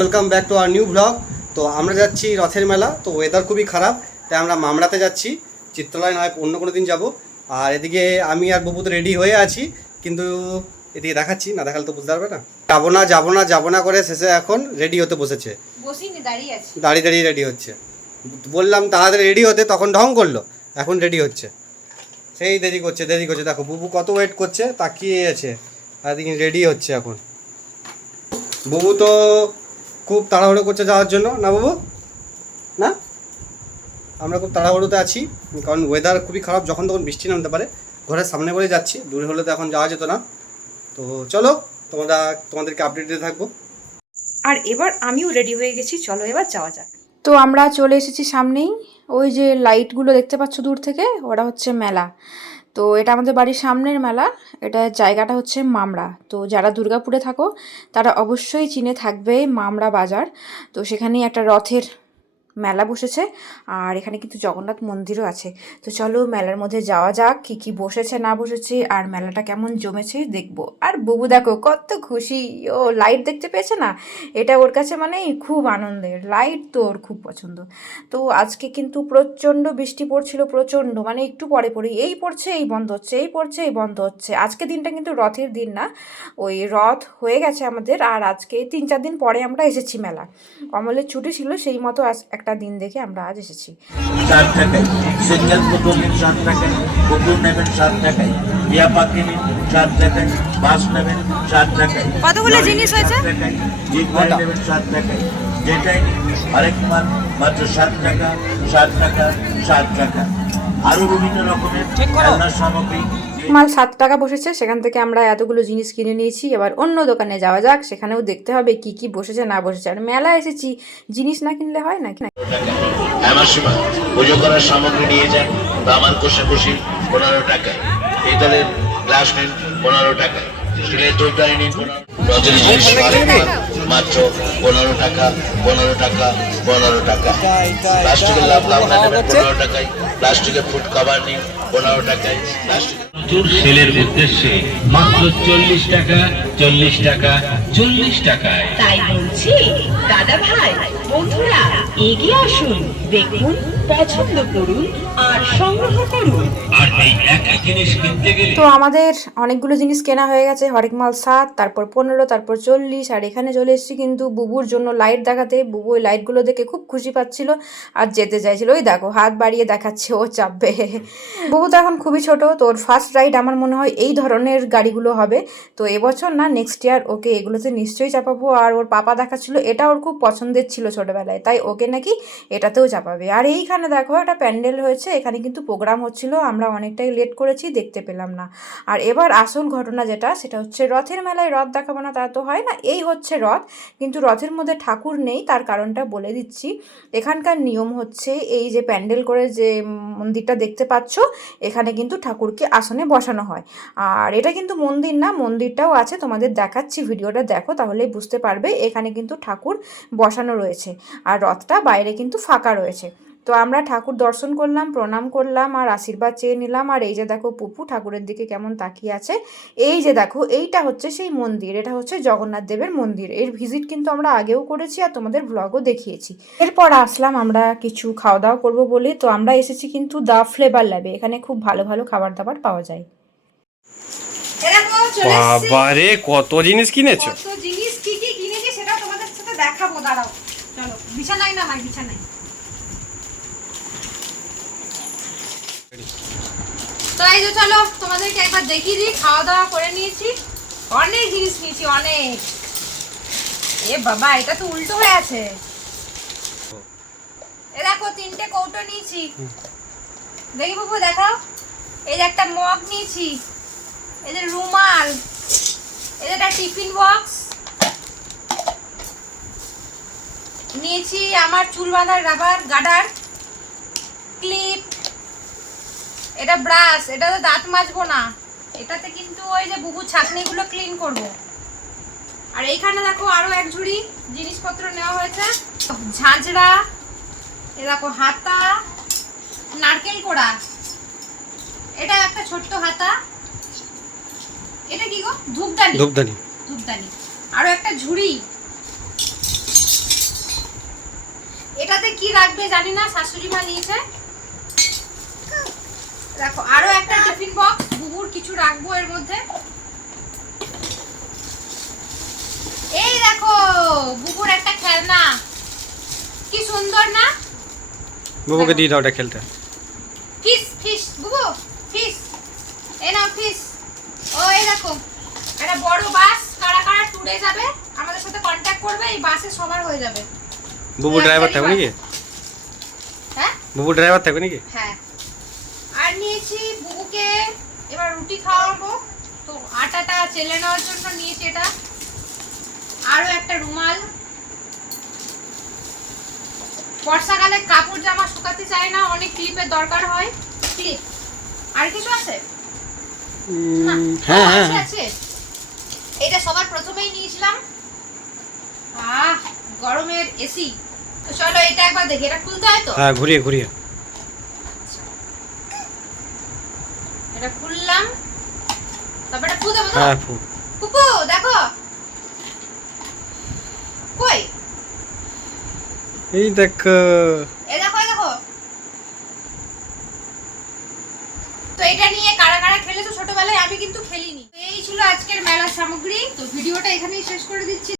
Welcome back to our new blog. তো আমরা যাচ্ছি রথের মেলা। তো ওয়েদার খুবই খারাপ, তাই আমরা মামরাতে যাচ্ছি। চিত্রালয় নয়, অন্য কোনো দিন যাবো। আর এদিকে আমি আর বাবু তো রেডি হয়ে আছি, কিন্তু এদিকে দেখাচ্ছি না, দেখালে তো বুঝতে পারবে না। যাবো না করে শেষে এখন রেডি হতে বসেছে। দাঁড়িয়ে দাঁড়িয়ে রেডি হচ্ছে। বললাম তাড়াতাড়ি রেডি হতে, তখন ঢং করলো। এখন রেডি হচ্ছে, সেই দেরি করছে। দেখো বুবু কত ওয়েট করছে, তাকিয়ে আছে। আর এদিকে রেডি হচ্ছে এখন। বাবু তো খুব তাড়াহুড়ো করছে যাওয়ার জন্য, না বাবু? না, আমরা খুব তাড়াহুড়োতে আছি, কারণ ওয়েদার খুবই খারাপ, যখন তখন বৃষ্টি নামতে পারে। ঘরের সামনে বলে যাচ্ছি, দূরে হলে তো এখন যাওয়া যেত না। তো চলো, তোমাদেরকে আপডেট দিতে থাকবো। আর এবার আমিও রেডি হয়ে গেছি, চলো এবার যাওয়া যাক। তো আমরা চলে এসেছি সামনেই, ওই যে লাইটগুলো দেখতে পাচ্ছ দূর থেকে, ওটা হচ্ছে মেলা। তো এটা আমাদের বাড়ির সামনের মেলা। এটা জায়গাটা হচ্ছে মামরা। তো যারা দুর্গাপুরে থাকো তারা অবশ্যই চিনে থাকবে মামরা বাজার। তো সেখানেই একটা রথের মেলা বসেছে, আর এখানে কিন্তু জগন্নাথ মন্দিরও আছে। তো চলো মেলার মধ্যে যাওয়া যাক, কি কি বসেছে না বসেছে আর মেলাটা কেমন জমেছে দেখবো। আর বুবু দেখো কত খুশি, ও লাইট দেখতে পেয়েছে না, এটা ওর কাছে মানে খুব আনন্দের। লাইট তো ওর খুব পছন্দ। তো আজকে কিন্তু প্রচণ্ড বৃষ্টি পড়ছিল, প্রচণ্ড, মানে একটু পরে পরে এই পড়ছে এই বন্ধ হচ্ছে, এই পড়ছে এই বন্ধ হচ্ছে। আজকে দিনটা কিন্তু রথের দিন না, ওই রথ হয়ে গেছে আমাদের, আর আজকে 3-4 দিন পরে আমরা এসেছি মেলা। কমলের ছুটি ছিল, সেই মতো একটা দিন দেখে আমরা আজ এসেছি। 4 টাকায় সিঙ্গেল পুতুল নিন 7 টাকায়, পুতুল নেবেন 7 টাকায়, টিয়া পাখি নিন 4 টাকায়, বাস নেবেন 4 টাকায়। কতগুলো জিনিস হয়েছে? জিপগাড়ি নেবেন 7 টাকায়, যেটাই নিন আরেক মাল মাত্র 7 টাকা, 7 টাকা, 7 টাকা। আরো বিভিন্ন রকমের খেলনার সামগ্রী মাল 7 টাকা বসেছে, সেখান থেকে আমরা এতগুলো জিনিস কিনে নিয়েছি। এবার অন্য দোকানে যাওয়া যাক, সেখানেও দেখতে হবে কি কি বসেছে না বসেছে। আর মেলা এসেছি, জিনিস না কিনলে হয় নাকি? আমার সময় পুজো করার সামগ্রী নিয়ে যান, তামার কোষাকুষি 15 টাকায়, পিতলের গ্লাস নিন 15 টাকায়, স্টিলের ধূপদানি নিন 15 জিনিস মাত্র 15 টাকা, 15 টাকা, 15 টাকা। প্লাস্টিকের গামলা নেবেন 15 টাকায়, প্লাস্টিকের ফুড কভার নিন 15 টাকায়। প্রচুর সেলের উদ্দেশ্যে মাত্র 40 টাকা, 40 টাকা, 40 টাকায়। তাই বলছি দাদা ভাই বন্ধুরা, এগিয়ে আসুন, দেখুন, পছন্দ করুন আর সংগ্রহ করুন। আর এই একই জিনিস কিনতে গেলে তো আমাদের অনেকগুলো জিনিস কেনা হয়ে গেছে। হরেক মাল 7, তারপর 15, তারপর 40। আর এখানে চলে এসেছি কিন্তু বুবুর জন্য লাইট দেখাতে। বুবু ওই লাইটগুলো দেখে খুব খুশি পাচ্ছিল আর যেতে চাইছিল। ওই দেখো হাত বাড়িয়ে দেখাচ্ছে ও চাপবে। বুবু তো এখন খুবই ছোট, তোর ফার্স্ট রাইড আমার মনে হয় এই ধরনের গাড়িগুলো হবে। তো এবছর না, নেক্সট ইয়ার ওকে এগুলোতে নিশ্চয়ই চাপাবো। আর ওর পাপা দেখাচ্ছিল, এটা ওর খুব পছন্দের ছিল ছোটোবেলায়, তাই ওকে নাকি এটাতেও চাপাবে। আর এইখানে দেখো একটা প্যান্ডেল হয়েছে, এখানে কিন্তু প্রোগ্রাম হচ্ছিল, আমরা অনেকটাই লেট করেছি, দেখতে পেলাম না। আর এবার আসল ঘটনা যেটা, সেটা হচ্ছে রথের মেলায় রথ দেখাবো না তা তো হয় না। এই হচ্ছে রথ, কিন্তু রথের মধ্যে ঠাকুর নেই। তার কারণটা বলে দিচ্ছি। এখানকার নিয়ম হচ্ছে, এই যে প্যান্ডেল করে যে মন্দিরটা দেখতে পাচ্ছ, এখানে কিন্তু ঠাকুরকে আসনে বসানো হয়। আর এটা কিন্তু মন্দির না, মন্দিরটাও আছে, তোমাদের দেখাচ্ছি, ভিডিওটা দেখো তাহলেই বুঝতে পারবে। এখানে কিন্তু ঠাকুর বসানো রয়েছে, আর রথটা বাইরে কিন্তু ফাঁকা রয়েছে। তো আমরা ঠাকুর দর্শন করলাম, প্রণাম করলাম আর আশীর্বাদ চেয়ে নিলাম। আর এই যে দেখো পুপু ঠাকুরের দিকে কেমন তাকিয়ে আছে। এই যে দেখো, এইটা হচ্ছে সেই মন্দির, এটা হচ্ছে জগন্নাথ দেবের মন্দির। এর ভিজিট কিন্তু আমরা আগেও করেছি আর তোমাদের ব্লগও দেখিয়েছি। এরপর আসলাম আমরা কিছু খাওয়া দাওয়া করবো বলে। তো আমরা এসেছি কিন্তু দা ফ্লেভার ল্যাবে, এখানে খুব ভালো ভালো খাবার দাবার পাওয়া যায়। বাবারে কত জিনিস কিনেছো! কত জিনিস, কি কি কিনেছি সেটা তোমাদের সাথে দেখাবো, দাঁড়াও। চলো বিছানায় না হয়, বিছানায়। তো এই যে চলো তোমাদেরকে একবার দেখিয়ে দিই। খাওয়া দাওয়া করে নিয়েছি, অনেক জিনিস নিয়েছি, অনেক। এ বাবা, এটা তো উল্টো হয়ে আছে। এ দেখো 3টে কৌটো নিয়েছি, দেখি বাবু দেখাও। এই যে একটা মগ নিয়েছি, এই যে রুমাল, এই যে একটা টিফিন বক্স নিয়েছি, আমার চুল বাঁধার রাবার গার্ডার, ক্লিপ, এটা ব্রাশ, এটাতে দাঁত মাজবো না, এটাতে কিন্তু ওই যে বুবু ছাকনিগুলো ক্লিন করব। আর এইখানে দেখো আরো এক ঝুড়ি জিনিসপত্র নেওয়া হয়েছে, ঝাঁঝরা, এ দেখো হাতা, নারকেল কোড়া, এটা একটা ছোট্ট হাতা, এটা কি গো, ধূপদানি, ধূপদানি, আরো একটা ঝুড়ি, এটাতে কি রাখবে জানি না, শাশুড়ি মা নিয়েছে। দেখো আরো একটা টিফিন বক্স, বুবুর কিছু রাখবো এর মধ্যে। এই দেখো বুবুর একটা খেলনা, কি সুন্দর না? বুবুকে দিয়ে দাও ওটা খেলতে। ফিশ ফিশ বুবু, ফিশ, এই নাও ফিশ। ও এই দেখো একটা বড় বাস, কারা কারা ট্যুরে যাবে আমাদের সাথে কন্ট্যাক্ট করবে, এই বাসে সবার হয়ে যাবে। বুবু ড্রাইভার থাকবে নাকি? হ্যাঁ বুবু ড্রাইভার থাকবে নাকি? হ্যাঁ। আর নিয়েছি বুবুকে এবার রুটি খাওয়াবো, তো আটাটা চেলে নেওয়ার জন্য নিয়েছি এটা। আরো একটা রুমাল, বর্ষাকালে কাপড় জামা শুকাতে চায় না, অনেক ক্লিপের দরকার হয়, ক্লিপ। আর কিছু আছে? না, হ্যাঁ ও, হ্যাঁ আছে, আছে। এটা সবার প্রথমেই নিয়েছিলাম। গরমের এসি। তো চলো এটা একবার দেখি, এটা খুলতে হয় তো? হ্যাঁ, ঘুরিয়ে ঘুরিয়ে। এটা খুললাম, তারপর এটা ফু দেবো তো? হ্যাঁ, ফু। পুপু দেখো কই, এই দেখো। এই দেখো, এই দেখো। তো এটা নিয়ে কারা কারা খেলেছো ছোটবেলায়? আমি কিন্তু খেলিনি। এই ছিল আজকের মেলার সামগ্রী। তো ভিডিওটা এখানেই শেষ করে দিচ্ছি।